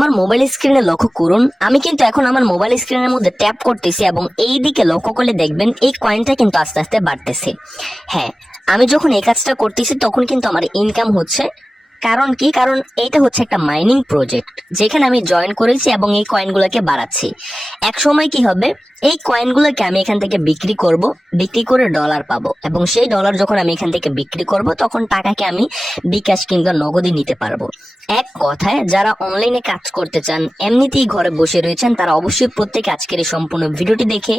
আমার মোবাইল স্ক্রিনে লক্ষ্য করুন, আমি কিন্তু এখন আমার মোবাইল স্ক্রিনের মধ্যে ট্যাপ করতেছি এবং এই দিকে লক্ষ্য করলে দেখবেন এই কয়েনটা কিন্তু আস্তে আস্তে বাড়তেছে। হ্যাঁ, আমি যখন এই কাজটা করতেছি তখন কিন্তু আমার ইনকাম হচ্ছে। কারণ কি? কারণ এইটা হচ্ছে একটা মাইনিং প্রজেক্ট যেখানে আমি জয়েন করেছি এবং এই কয়েনগুলোকে বাড়াচ্ছি। এক সময় কি হবে, এই কয়েনগুলোকে আমি এখান থেকে বিক্রি করব, বিক্রি করে ডলার পাবো এবং সেই ডলার যখন আমি এখান থেকে বিক্রি করব তখন টাকাকে আমি বিকাশ কিংবা নগদে নিতে পারবো। এক কথায় যারা অনলাইনে কাজ করতে চান, এমনিতেই ঘরে বসে রয়েছেন, তারা অবশ্যই প্রত্যেকে আজকের এই সম্পূর্ণ ভিডিওটি দেখে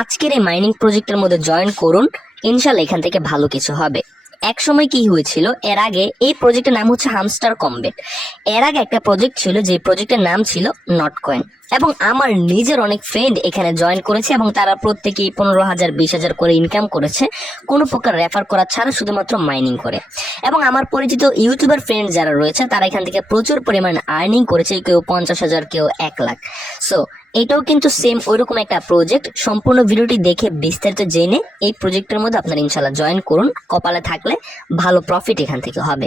আজকের এই মাইনিং প্রজেক্টের মধ্যে জয়েন করুন। ইনশাল্লাহ এখান থেকে ভালো কিছু হবে। এক সময় কি হয়েছিল, এর আগে এই প্রজেক্টের নাম হচ্ছে হামস্টার কমবেট। এর আগে একটা প্রজেক্ট ছিল যে প্রজেক্টের নাম ছিল নট কয়েন, এবং আমার নিজের অনেক ফ্রেন্ড এখানে জয়েন করেছে এবং তারা প্রত্যেকেই 15,000 20,000 করে ইনকাম করেছে, কোনো প্রকার রেফার করা ছাড়া শুধুমাত্র মাইনিং করে। এবং আমার পরিচিত ইউটিউবার ফ্রেন্ড যারা রয়েছে তারা এখান থেকে প্রচুর পরিমাণ আর্নিং করেছে, কেউ 50,000, কেউ 1 লাখ। সো এটাও কিন্তু সেম ওইরকম একটা প্রজেক্ট। সম্পূর্ণ ভিডিওটি দেখে বিস্তারিত জেনে এই প্রজেক্টের মধ্যে আপনারা ইনশাল্লাহ জয়েন করুন। কপালে থাকলে ভালো প্রফিট এখান থেকে হবে।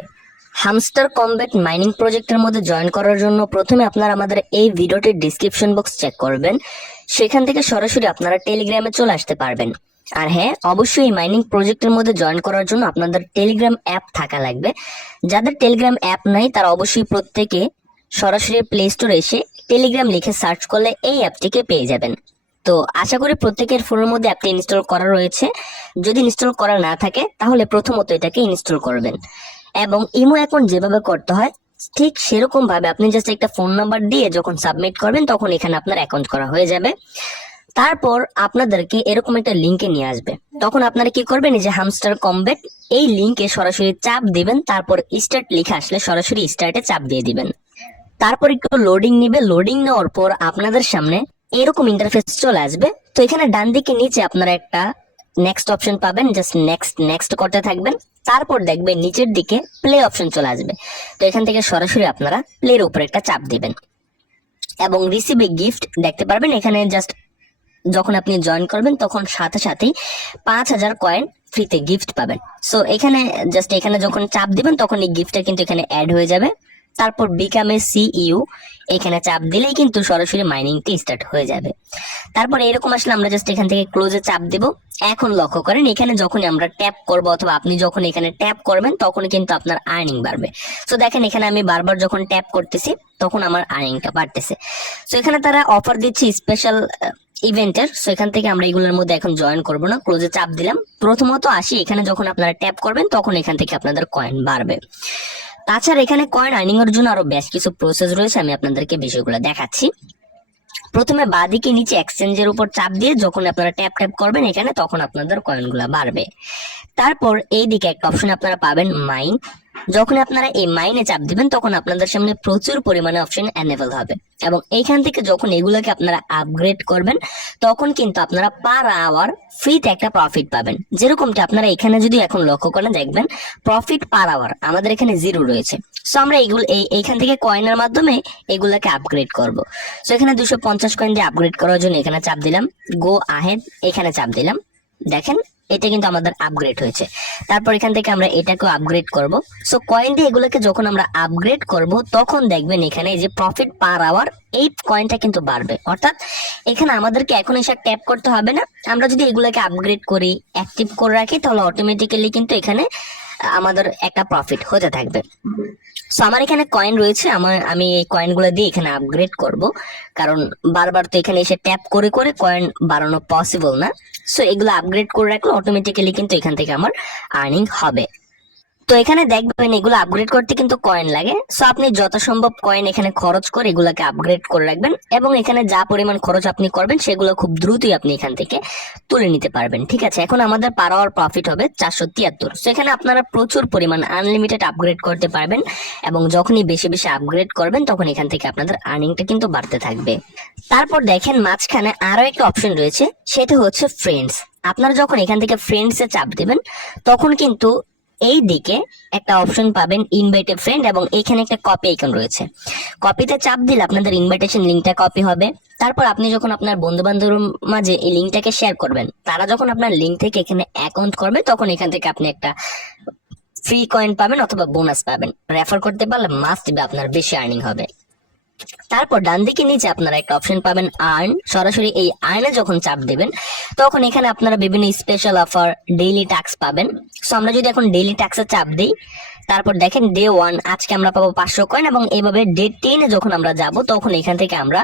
হামস্টার কমবেট মাইনিং প্রজেক্টের মধ্যে জয়েন করার জন্য প্রথমে আপনারা আমাদের এই ভিডিওটির ডিসক্রিপশন বক্স চেক করবেন, সেখান থেকে সরাসরি আপনারা টেলিগ্রামে চলে আসতে পারবেন। আর হ্যাঁ, অবশ্যই এই মাইনিং প্রজেক্টের মধ্যে জয়েন করার জন্য আপনাদের টেলিগ্রাম অ্যাপ থাকা লাগবে। যাদের টেলিগ্রাম অ্যাপ নাই তারা অবশ্যই প্রত্যেকে সরাসরি প্লে স্টোরে এসে টেলিগ্রাম লিখে সার্চ করলে এই অ্যাপটিকে পেয়ে যাবেন। তো আশা করি প্রত্যেকের ফোনের মধ্যে অ্যাপটি ইনস্টল করা রয়েছে। যদি ইনস্টল করা না থাকে তাহলে প্রথমত এটাকে ইনস্টল করবেন এবং ইমো অ্যাকাউন্ট যেভাবে করতে হয় ঠিক সেরকম ভাবে আপনি জাস্ট একটা ফোন নাম্বার দিয়ে যখন সাবমিট করবেন তখন এখানে আপনার অ্যাকাউন্ট করা হয়ে যাবে। তারপর আপনাদেরকে এরকম একটা লিঙ্কে নিয়ে আসবে, তখন আপনারা কি করবেন, এই যে হামস্টার কমবেট এই লিঙ্কে সরাসরি চাপ দিবেন, তারপর স্টার্ট লিখে আসলে সরাসরি স্টার্টে চাপ দিয়ে দিবেন। তারপর একটু লোডিং নিবে, লোডিং নেওয়ার পর আপনাদের সামনে এরকম ইন্টারফেস চলে আসবে। তো এখানে ডান দিকে নিচে আপনারা একটা নেক্সট অপশন পাবেন, জাস্ট নেক্সট নেক্সট করতে থাকবেন। তারপর দেখবেন নিচের দিকে প্লে অপশন চলে আসবে। তো এখান থেকে সরাসরি আপনারা প্লের উপর একটা চাপ দিবেন এবং রিসিভ এ গিফট দেখতে পারবেন। এখানে জাস্ট যখন আপনি জয়েন করবেন তখন সাথে সাথেই 5,000 কয়েন ফ্রিতে গিফট পাবেন। সো এখানে জাস্ট এখানে যখন চাপ দিবেন তখন এই গিফটটা কিন্তু এখানে অ্যাড হয়ে যাবে। তারপর বিকাম এ সিইউ এখানে চাপ দিলেই কিন্তু সরাসরি মাইনিংটি স্টার্ট হয়ে যাবে। তারপর এরকম আসলে আমরা জাস্ট এখান থেকে ক্লোজে চাপ দেব। এখন লক্ষ্য করেন এখানে যখন আমরা ট্যাপ করব অথবা আপনি যখন এখানে ট্যাপ করবেন তখন কিন্তু আপনার আর্নিং বাড়বে। সো দেখেন এখানে আমি বারবার যখন ট্যাপ করতেছি তখন আমার আর্নিংটা বাড়তেছে। সো এখানে তারা অফার দিচ্ছে স্পেশাল ইভেন্টের। সো এখান থেকে আমরা এগুলোর মধ্যে এখন জয়েন করব না, ক্লোজে চাপ দিলাম। প্রথমত আসি এখানে যখন আপনারা ট্যাপ করবেন তখন এখান থেকে আপনাদের কয়েন বাড়বে। তাছাড়া এখানে কয়েন আর্নিং এর জন্য আরো বেশ কিছু প্রসেস রয়েছে, আমি আপনাদেরকে বিষয়গুলো দেখাচ্ছি। প্রথমে বাঁদিকে নিচে এক্সচেঞ্জের উপর চাপ দিয়ে যখন আপনারা ট্যাপ ট্যাপ করবেন এখানে তখন আপনাদের কয়েনগুলো বাড়বে। তারপর এই দিকে একটা অপশন আপনারা পাবেন মাইন। যখন আপনারা এই মাইনে চাপ দিবেন তখন আপনাদের সামনে প্রচুর পরিমাণে অপশন এনেবল হবে এবং এইখান থেকে যখন এগুলোকে আপনারা আপগ্রেড করবেন তখন কিন্তু আপনারা পার আওয়ার ফ্রিতে একটা প্রফিট পাবেন। যেরকমটা আপনারা এখানে যদি এখন লক্ষ্য করেন দেখবেন প্রফিট পার আওয়ার আমাদের এখানে 0 রয়েছে। সো আমরা এইখান থেকে কয়েনের মাধ্যমে এগুলাকে আপগ্রেড করব। সো এখানে 250 কয়েন দিয়ে আপগ্রেড করার জন্য এখানে চাপ দিলাম, গো আহেড এখানে চাপ দিলাম। দেখেন এটা কিন্তু আমাদের আপগ্রেড হয়েছে। তারপর এখান থেকে আমরা এটাকেও আপগ্রেড করব। সো কয়েন দিয়ে এগুলোকে যখন আমরা আপগ্রেড করব তখন দেখবেন এখানে যে প্রফিট পার আওয়ার এই কয়েনটা কিন্তু বাড়বে। অর্থাৎ এখানে আমাদেরকে এখন এসে ট্যাপ করতে হবে না, আমরা যদি এগুলোকে আপগ্রেড করি অ্যাক্টিভ করে রাখি তাহলে অটোমেটিক্যালি কিন্তু এখানে আমাদের একটা প্রফিট হতে থাকবে। সো আমার এখানে কয়েন রয়েছে, আমি এই কয়েনগুলো দিয়ে এখানে আপগ্রেড করব, কারণ বারবার তো এখানে এসে ট্যাপ করে করে কয়েন বাড়ানো পসিবল না। সো এগুলো আপগ্রেড করে রাখলে অটোমেটিক্যালি কিন্তু এখান থেকে আমার আর্নিং হবে। তো এখানে দেখবেন এগুলো আপগ্রেড করতে কিন্তু কয়েন লাগে। সো আপনি যত সম্ভব কয়েন এখানে খরচ করে এগুলোকে আপগ্রেড করে রাখবেন এবং এখানে যা পরিমাণ খরচ আপনি করবেন সেগুলো খুব দ্রুতই আপনি এখান থেকে তুলে নিতে পারবেন। ঠিক আছে, এখন আমাদের পার আওয়ার প্রফিট হবে 473। সো এখানে আপনারা প্রচুর পরিমাণ আনলিমিটেড আপগ্রেড করতে পারবেন এবং যখনই বেশি বেশি আপগ্রেড করবেন তখন এখান থেকে আপনাদের আর্নিংটা কিন্তু বাড়তে থাকবে। তারপর দেখেন মাঝখানে আরো একটা অপশন রয়েছে, সেটা হচ্ছে ফ্রেন্ডস। আপনারা যখন এখান থেকে ফ্রেন্ডসে চাপ দিবেন তখন কিন্তু এই দিকে একটা অপশন পাবেন ইনভাইট এ ফ্রেন্ড এবং এখানে একটা কপি আইকন রয়েছে। কপিতে চাপ দিলে আপনাদের ইনভাইটেশন লিংকটা কপি হবে। তারপর আপনি যখন আপনার বন্ধু বান্ধবের মাঝে এই লিংকটাকে শেয়ার করবেন, তারা যখন আপনার লিংক থেকে এখানে অ্যাকাউন্ট করবে তখন এখান থেকে আপনি একটা ফ্রি কয়েন পাবেন অথবা বোনাস পাবেন। রেফার করতে পারলে মাস্ট বি আপনার বেশি আর্নিং হবে। তারপর ডান দিকে নিচে আপনারা একটা অপশন পাবেন আর্ন। সরাসরি এই আর্নে যখন চাপ দেবেন তখন এখানে আপনারা বিভিন্ন স্পেশাল অফার, ডেইলি টাস্ক পাবেন। সো আমরা যদি এখন ডেইলি টাস্কে চাপ দিই, তারপর দেখেন ডে 1 আজকে আমরা পাবো 500 কয়েন, এবং এইভাবে ডে 10-এ যখন আমরা যাব তখন এখান থেকে আমরা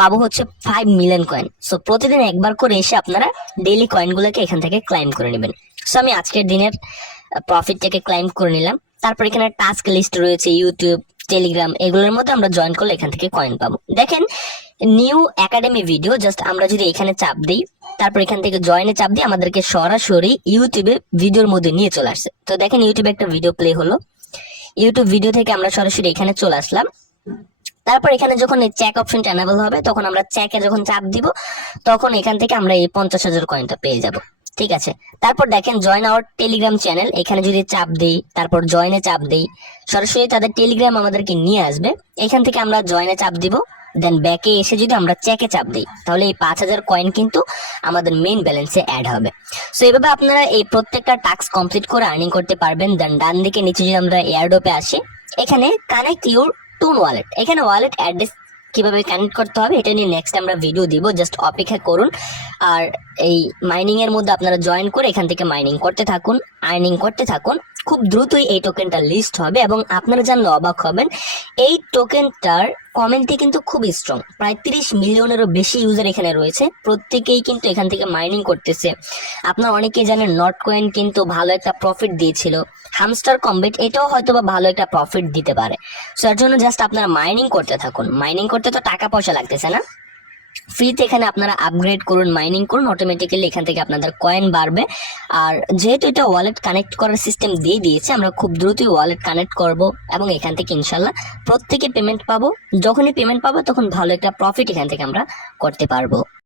পাবো হচ্ছে 5 মিলিয়ন কয়েন। সো প্রতিদিন একবার করে এসে আপনারা ডেইলি কয়েনগুলোকে এখান থেকে ক্লাইম করে নেবেন। সো আমি আজকের দিনের প্রফিটটাকে ক্লাইম করে নিলাম। তারপর এখানে টাস্ক লিস্ট রয়েছে, ইউটিউব, টেলিগ্রাম, এগুলোর মধ্যে আমরা জয়েন করলে এখান থেকে কয়েন পাবো। দেখেন নিউ একাডেমি ভিডিও, জাস্ট আমরা যদি এখানে চাপ দিই, তারপর এখান থেকে জয়েনে চাপ দিই, আমাদেরকে সরাসরি ইউটিউবে ভিডিওর মধ্যে নিয়ে চলে আসছে। তো দেখেন ইউটিউবে একটা ভিডিও প্লে হলো, ইউটিউব ভিডিও থেকে আমরা সরাসরি এখানে চলে আসলাম। তারপর এখানে যখন এই চেক অপশনটা এনেবল হবে তখন আমরা চেকে যখন চাপ দিব তখন এখান থেকে আমরা এই 50,000 কয়েনটা পেয়ে যাব। ঠিক আছে, তারপর দেখেন জয়েন আওয়ার টেলিগ্রাম চ্যানেল, এখানে যদি চাপ দেই, তারপর জয়েনে চাপ দেই, সরাসরি তাদের টেলিগ্রাম আমাদেরকে নিয়ে আসবে। এখান থেকে আমরা জয়েনে চাপ দিব, দেন ব্যাকে এসে যদি আমরা চেকে চাপ দিই তাহলে এই 5,000 কয়েন কিন্তু আমাদের মেইন ব্যালেন্সে অ্যাড হবে। সো এইভাবে আপনারা এই প্রত্যেকটা টাস্ক কমপ্লিট করে আর্নিং করতে পারবেন। দেন ডান দিকে নিচে যদি আমরা এয়ারড্রপে আসি, এখানে কানেক্ট ইউর টুন ওয়ালেট, এখানে ওয়ালেট অ্যাড্রেস কিভাবে কানেক্ট করতে হবে এটা নিয়ে নেক্সট আমরা ভিডিও দিব, জাস্ট অপেক্ষা করুন। আর এই মাইনিং এর মধ্যে আপনারা জয়েন করে এখান থেকে মাইনিং করতে থাকুন, আর্নিং করতে থাকুন। খুব দ্রুতই এই টোকেনটা লিস্ট হবে এবং আপনারা জানলে অবাক হবেন, এই টোকেনটার কমেন্টে কিন্তু খুব স্ট্রং, প্রায় 30 মিলিয়নেরও বেশি ইউজার এখানে রয়েছে, প্রত্যেকেই কিন্তু এখান থেকে মাইনিং করতেছে। আপনারা অনেকেই জানেন নট কয়েন কিন্তু ভালো একটা প্রফিট দিয়েছিল, হামস্টার কম্বেট এটাও হয়তো বা ভালো একটা প্রফিট দিতে পারে। সো এর জন্য জাস্ট আপনারা মাইনিং করতে থাকুন। মাইনিং করতে তো টাকা পয়সা লাগতেছে না, ফ্রিতে এখানে আপনারা আপগ্রেড করুন, মাইনিং করুন, অটোমেটিক্যালি এখান থেকে আপনাদের কয়েন বাড়বে। আর যেহেতু এটা ওয়ালেট কানেক্ট করার সিস্টেম দিয়ে দিয়েছে, আমরা খুব দ্রুতই ওয়ালেট কানেক্ট করব এবং এখান থেকে ইনশাল্লাহ প্রত্যেকে পেমেন্ট পাবো। যখনই পেমেন্ট পাবো তখন ভালো একটা প্রফিট এখান থেকে আমরা করতে পারবো।